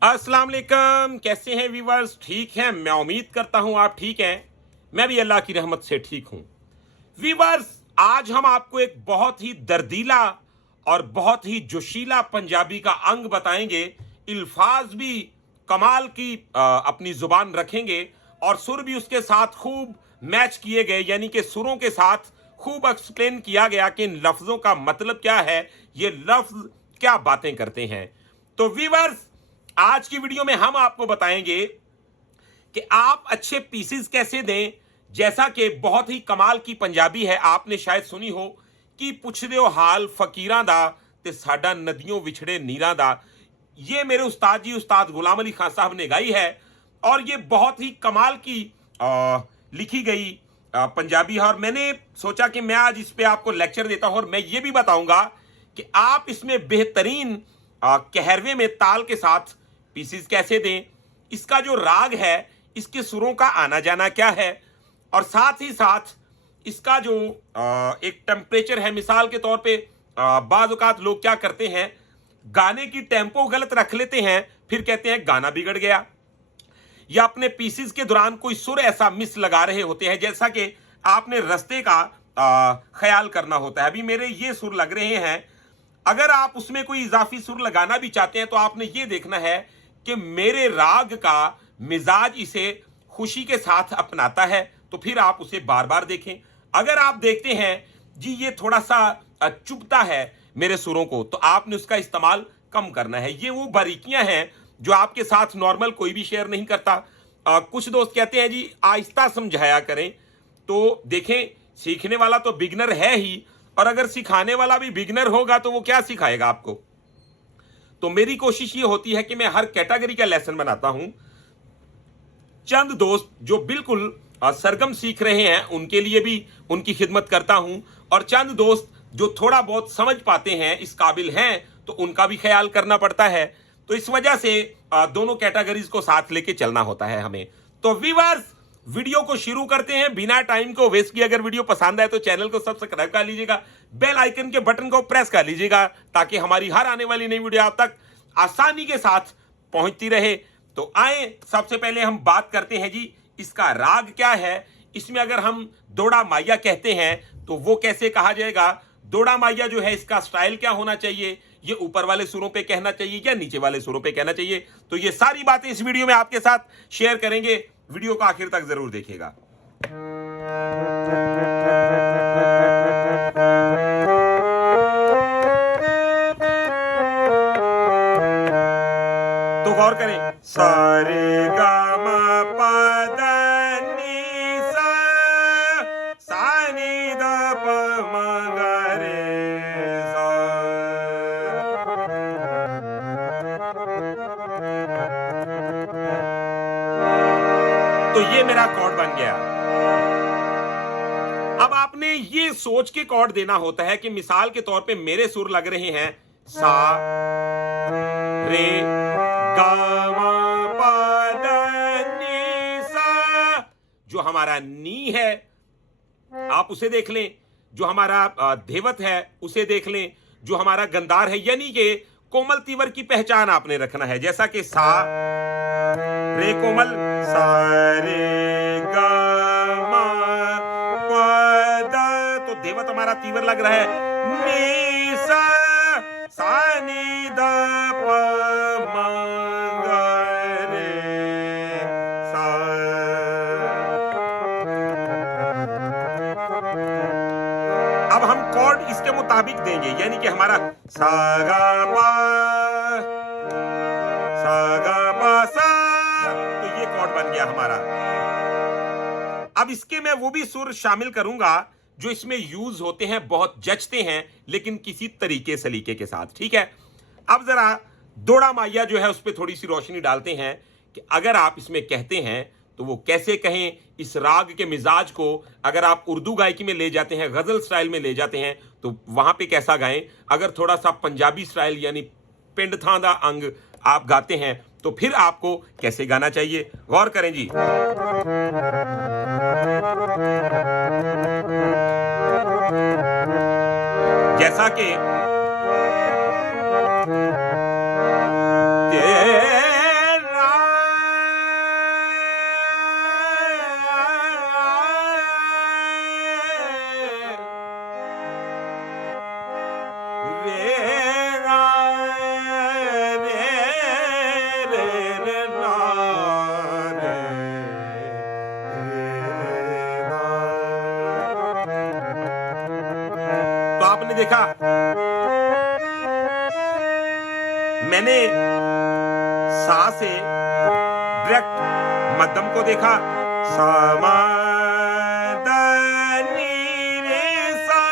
अस्सलाम वालेकुम, कैसे हैं व्यूवर्स? ठीक हैं? मैं उम्मीद करता हूं आप ठीक हैं। मैं भी अल्लाह की रहमत से ठीक हूं। व्यूवर्स, आज हम आपको एक बहुत ही दर्दीला और बहुत ही जोशीला पंजाबी का अंग बताएंगे। अल्फाज भी कमाल की अपनी जुबान रखेंगे और सुर भी उसके साथ खूब मैच किए गए, यानी कि सुरों के साथ खूब एक्सप्लेन किया गया कि इन लफ्जों का मतलब क्या है, ये लफ्ज क्या बातें करते हैं। तो व्यूवर्स, आज की वीडियो में हम आपको बताएंगे कि आप अच्छे पीसेस कैसे दें। जैसा कि बहुत ही कमाल की पंजाबी है, आपने शायद सुनी हो कि पुछदे हो हाल फकीरां दा ते साडा नदियों विछड़े नीरां दा। ये मेरे उस्ताद जी उस्ताद गुलाम अली खान साहब ने गाई है और ये बहुत ही कमाल की लिखी गई पंजाबी है। और मैंने सोचा कि मैं आज इस पे आपको लेक्चर देता हूं और मैं ये भी बताऊंगा कि आप इसमें बेहतरीन कहरवे में ताल के साथ पीसेस कैसे दें, इसका जो राग है, इसके सुरों का आना जाना क्या है, और साथ ही साथ इसका जो एक टेम्परेचर है। मिसाल के तौर पे बाज़ औक़ात लोग क्या करते हैं, गाने की टेम्पो गलत रख लेते हैं, फिर कहते हैं गाना बिगड़ गया, या अपने पीसेस के दौरान कोई सुर ऐसा मिस लगा रहे होते हैं जैसा कि आपने रस्ते का ख्याल करना होता है। अभी मेरे ये सुर लग रहे हैं, अगर आप उसमें कोई इजाफी सुर लगाना भी चाहते हैं तो आपने ये देखना है कि मेरे राग का मिजाज इसे खुशी के साथ अपनाता है, तो फिर आप उसे बार बार देखें। अगर आप देखते हैं जी ये थोड़ा सा चुभता है मेरे सुरों को, तो आपने उसका इस्तेमाल कम करना है। ये वो बारीकियां हैं जो आपके साथ नॉर्मल कोई भी शेयर नहीं करता। कुछ दोस्त कहते हैं जी आहिस्ता समझाया करें, तो देखें सीखने वाला तो बिगनर है ही, और अगर सिखाने वाला भी बिगनर होगा तो वो क्या सिखाएगा आपको। तो मेरी कोशिश ये होती है कि मैं हर कैटेगरी का लेसन बनाता हूं। चंद दोस्त जो बिल्कुल सरगम सीख रहे हैं उनके लिए भी उनकी खिदमत करता हूं, और चंद दोस्त जो थोड़ा बहुत समझ पाते हैं, इस काबिल हैं, तो उनका भी ख्याल करना पड़ता है। तो इस वजह से दोनों कैटेगरीज को साथ लेके चलना होता है हमें। तो व्यूअर्स, वीडियो को शुरू करते हैं बिना टाइम को वेस्ट किए। अगर वीडियो पसंद आए तो चैनल को सब्सक्राइब कर लीजिएगा, बेल आइकन के बटन को प्रेस कर लीजिएगा, ताकि हमारी हर आने वाली नई वीडियो आप तक आसानी के साथ पहुंचती रहे। तो आए, सबसे पहले हम बात करते हैं जी इसका राग क्या है। इसमें अगर हम दोड़ा माया कहते हैं तो वो कैसे कहा जाएगा, दोड़ा माया जो है इसका स्टाइल क्या होना चाहिए, ये ऊपर वाले सुरों पे कहना चाहिए या नीचे वाले सुरों पे कहना चाहिए, तो ये सारी बातें इस वीडियो में आपके साथ शेयर करेंगे। वीडियो को आखिर तक जरूर देखिएगा। तो गौर करें, सारे गा मा पा धा नी सा, सा नी धा पा मा गा रे सा। तो ये मेरा कॉर्ड बन गया। अब आपने ये सोच के कॉर्ड देना होता है कि मिसाल के तौर पे मेरे सुर लग रहे हैं सा रे गा मा पा धा नी सा। जो हमारा नी है आप उसे देख लें, जो हमारा धेवत है उसे देख लें, जो हमारा गंधार है, यानी कि कोमल तीवर की पहचान आपने रखना है। जैसा कि सा रे कोमल, सा रे गा मा पा धा, तो देवत हमारा तीवर लग रहा है। नी सा, सा नी धा पा मा गा रे सा। अब हम कॉर्ड इसके मुताबिक देंगे, यानी कि हमारा सा गा पा सा, तो ये कॉर्ड बन गया हमारा। अब इसके मैं वो भी सुर शामिल करूंगा जो इसमें यूज होते हैं, बहुत जचते हैं, लेकिन किसी तरीके सलीके के साथ। ठीक है, अब जरा दोड़ा माइया जो है उस पर थोड़ी सी रोशनी डालते हैं कि अगर आप इसमें कहते हैं तो वो कैसे कहें। इस राग के मिजाज को अगर आप उर्दू गायकी में ले जाते हैं, गजल स्टाइल में ले जाते हैं, तो वहां पे कैसा गाएं। अगर थोड़ा सा पंजाबी स्टाइल यानी पिंड थांदा अंग आप गाते हैं तो फिर आपको कैसे गाना चाहिए, गौर करें जी। जैसा कि तो आपने देखा मैंने सा से डायरेक्ट मध्यम को देखा, सा मा दा नी रे सा।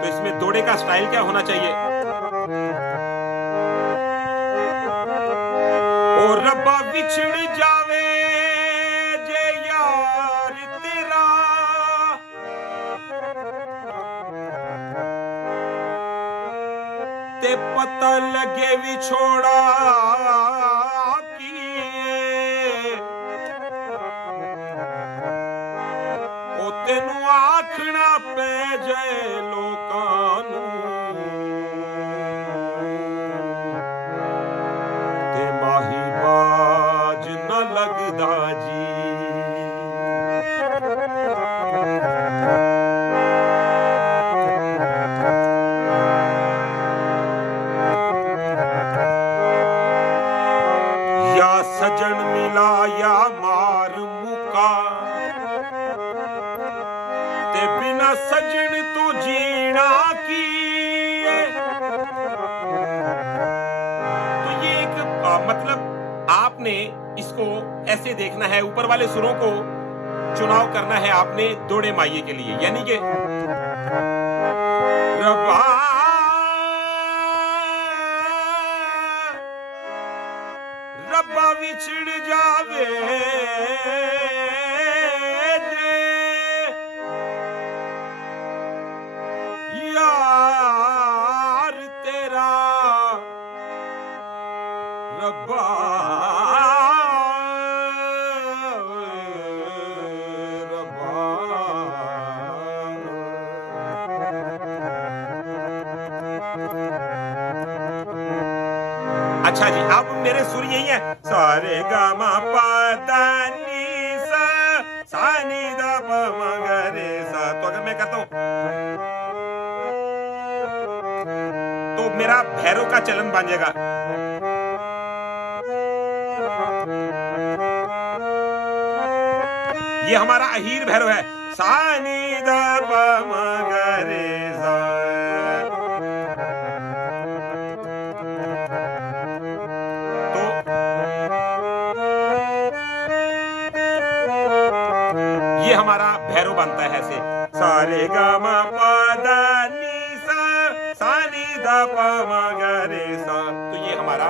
तो इसमें दोड़े का स्टाइल क्या होना चाहिए? ओ रब्बा बिछड़ जावे जे यार तेरा, ते पता लगे विछोड़ा किए, ओ तेनू आखना पै जाए लोकां नू, ते माही बाज न लगदा जी। सजन मिला या मार मुका, ते बिना सजन तो जीना की। तो ये एक मतलब आपने इसको ऐसे देखना है, ऊपर वाले सुरों को चुनाव करना है आपने दोड़े माइये के लिए, यानी कि रब्बा रब्बा विछड़ जावे जे यार तेरा, रब्बा अच्छा जी, अब मेरे सुर यही है, सारे गा मा पा दा नी सा, सा नी दा पा मा गा रे सा। तो अगर मैं करता हूं तो मेरा भैरव का चलन बन जाएगा। ये हमारा अहीर भैरव है, सा नी दा पा मा गा रे सा। ये हमारा भैरव बनता है ऐसे, सारे गा मा पा दा नी सा, सा नी दा पा मा गा रे सा। तो ये हमारा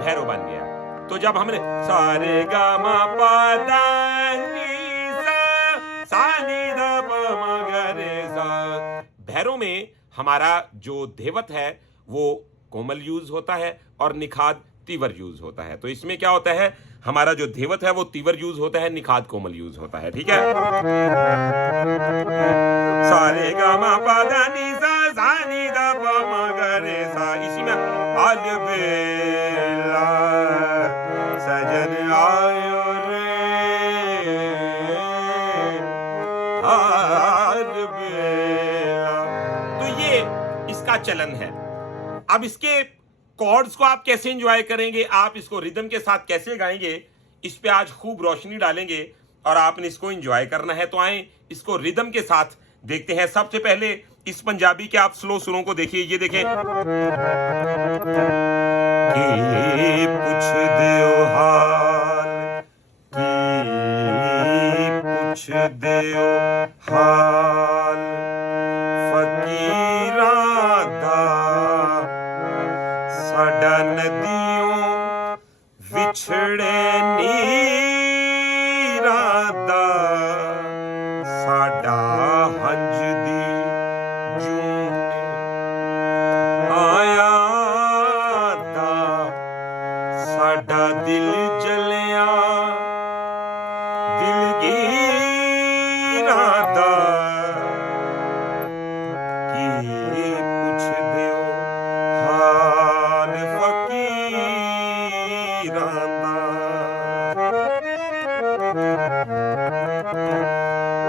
भैरव बन गया। तो जब हमने सारे गा मा पा दा नी सा, सा नी दा पा मा गा रे सा, भैरव में हमारा जो धेवत है वो कोमल यूज होता है और निखाद तीवर यूज होता है। तो इसमें क्या होता है, हमारा जो धेवत है वो तीवर यूज होता है, निखाद कोमल यूज होता है। ठीक है, सारे गा मा पा दा नी सा, सा नी दा पा मा गा रे सा। इसी में अलबेला सजन आयो रे, अलबेला। तो ये इसका चलन है। अब इसके कॉर्ड्स को आप कैसे एंजॉय करेंगे, आप इसको रिदम के साथ कैसे गाएंगे, इस पे आज खूब रोशनी डालेंगे और आपने इसको एंजॉय करना है। तो आए इसको रिदम के साथ देखते हैं। सबसे पहले इस पंजाबी के आप स्लो सुरों को देखिए। ये देखें, पुछदा ਦਿਓ ਹਾਲ ਫਕੀਰਾਂ ਦਾ ਸਾਡਾ ਨਦੀਓਂ ਵਿਛੜੇ ਨੀਰਾਂ ਦਾ ਸਾਡਾ ਹੰਝ ਦੀ ਜੂਨ ਆਇਆ ਦਾ ਸਾਡਾ ਦਿਲ ਜਲਿਆ ਦਿਲਗੀਰਾਂ ਦਾ ਕੀ ਪੁੱਛਦੇ ਹੋ ਹਾਲ ਫਕੀਰਾਂ ਦਾ।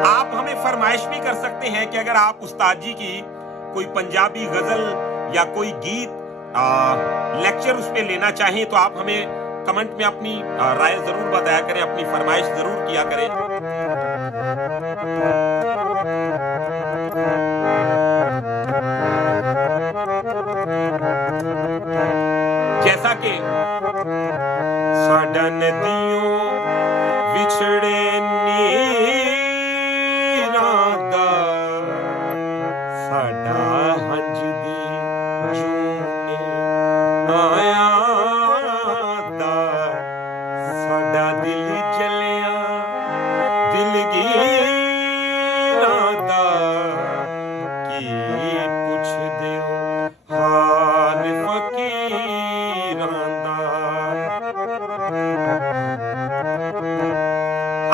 आप हमें फरमाइश भी कर सकते हैं कि अगर आप उस्ताद जी की कोई पंजाबी गजल या कोई गीत लेक्चर उस पे लेना चाहें तो आप हमें कमेंट में अपनी राय जरूर बताया करें, अपनी फरमाइश जरूर किया करें। जैसा कि साडा नदियों विछड़े नीरां दा साडा हंज दी जूने आया दा साडा दिल जलिया दिलगीरां दा की पुछदे हो हाल फकीरां दा।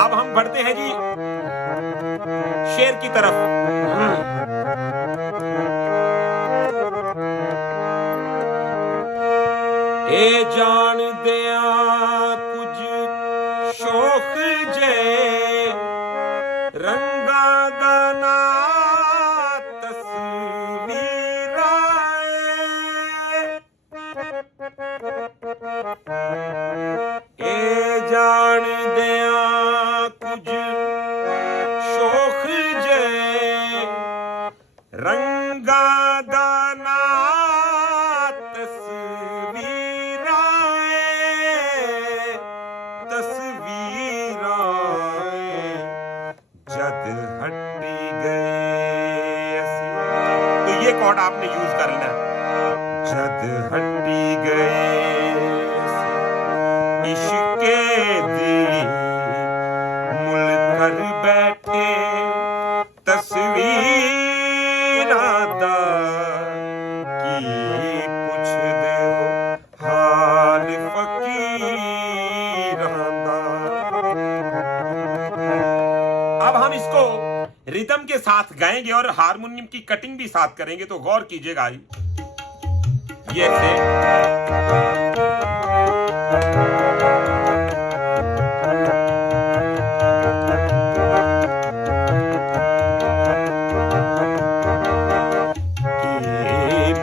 अब हम बढ़ते हैं जी शेर की तरफ। ए जान दिया कुछ शौक जे रंगा दा ना तस्वीरां ए जान दिया कुछ शौक जे रंगा दा ना जद हट्टी गए तो ये कॉर्ड आपने यूज कर लेना। जद हट्टी गए इश्के दी मुल कर बैठे तस्वीरां दा की पुछदे हो हाल फकीरां दा। अब हम इसको रिदम के साथ गाएंगे और हारमोनियम की कटिंग भी साथ करेंगे, तो गौर कीजिएगा। ये से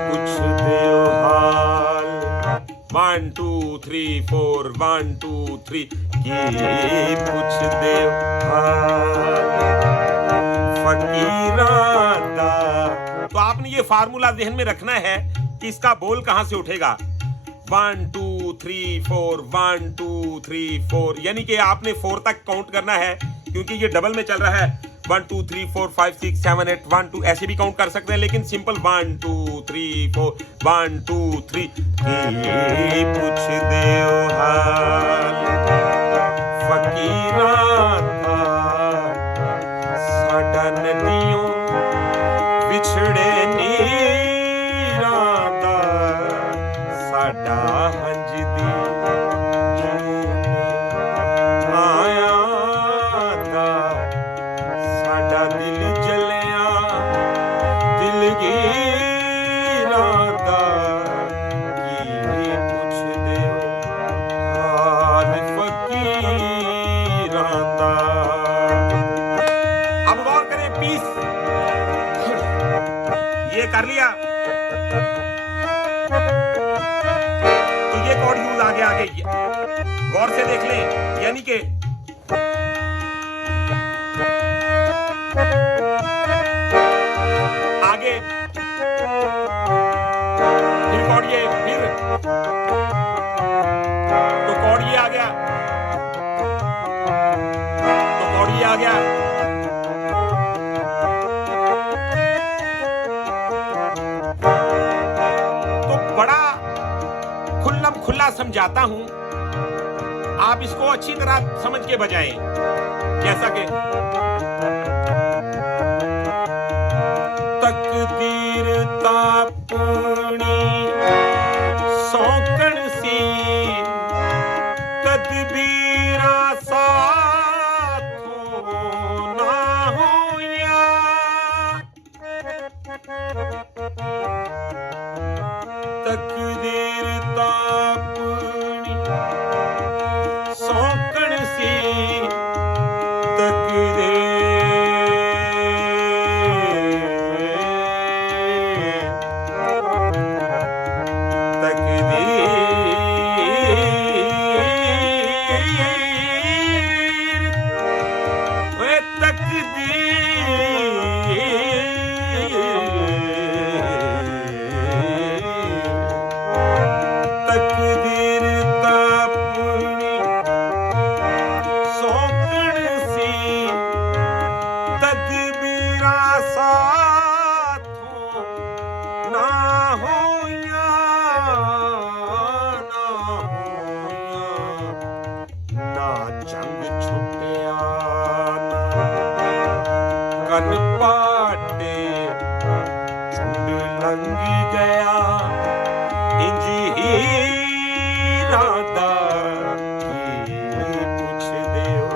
पुछदे हो हाल 1 2 3 4 1 2 3 की पुछदे हो हाल फकीरां दा। तो आपने ये फार्मूला ज़हन में रखना है कि इसका बोल कहां से उठेगा। 1 2 3 4 1 2 3 4 यानी कि आपने 4 तक काउंट करना है, क्योंकि ये डबल में चल रहा है। 1 2 3 4 5 6 7 8 1 2 ऐसे भी काउंट कर सकते हैं, लेकिन सिंपल 1 2 3 4 1 2 3 की पुछदे हो हाल फकीरां दा साडा नदियों विछड़े नीरां दा साडा हंज दी जूने आया दा साडा दिल जलिया दिलगीरां दा की पुछदे हो हाल फकीरां दा। अब गौर करें, पीस ये कर लिया तो ये कॉर्ड यूज आगे आगे गौर से देख लें, यानी कि आगे फिर कॉर्ड ये, फिर तो कॉर्ड ये आ गया, तो कॉर्ड ये आ गया। दोहला समझाता हूं, आप इसको अच्छी तरह समझ के बजाएं। जैसा कि तकदीर तापनी सौकण सी तदबीरा साथों ना होया। तकदीर तापनी सौकण सी कन पाटे चुंड लंगी गया इंज ही राधा की पुछ दियो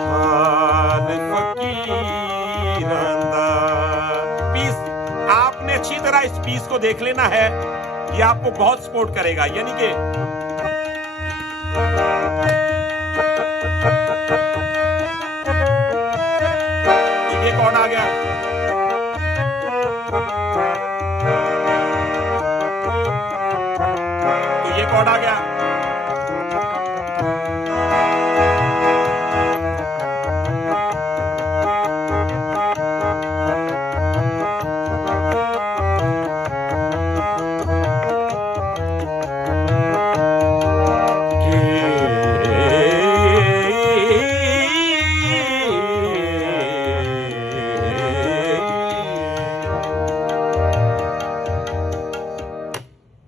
हाल फकीरां दा। पीस आपने अच्छी तरह इस पीस को देख लेना है, ये आपको बहुत सपोर्ट करेगा। यानी कि ये कौन आ गया, तो ये कौन आ गया,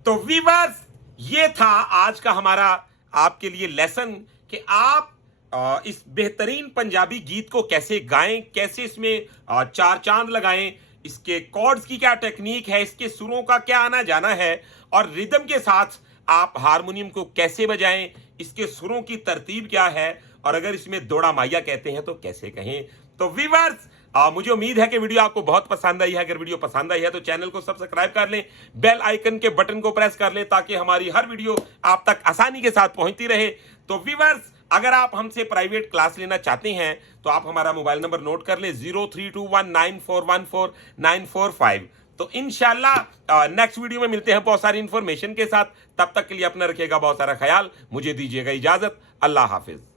तो वीवर्स ये था आज का हमारा आपके लिए लेसन कि आप इस बेहतरीन पंजाबी गीत को कैसे गाएं, कैसे इसमें चार चांद लगाएं, इसके कॉर्ड्स की क्या टेक्निक है, इसके सुरों का क्या आना जाना है, और रिदम के साथ आप हारमोनियम को कैसे बजाएं, इसके सुरों की तरतीब क्या है, और अगर इसमें दोड़ा माइया कहते हैं तो कैसे कहें। तो वीवर्स मुझे उम्मीद है कि वीडियो आपको बहुत पसंद आई है। अगर वीडियो पसंद आई है तो चैनल को सब्सक्राइब कर लें, बेल आइकन के बटन को प्रेस कर लें ताकि हमारी हर वीडियो आप तक आसानी के साथ पहुंचती रहे। तो वीवर्स अगर आप हमसे प्राइवेट क्लास लेना चाहते हैं तो आप हमारा मोबाइल नंबर नोट कर लें 03219414 तो इंशाल्लाह नेक्स्ट वीडियो में मिलते हैं बहुत सारी इंफॉर्मेशन के साथ। तब तक के लिए अपना रखिएगा बहुत सारा ख्याल। मुझे दीजिएगा इजाजत। अल्लाह हाफिज।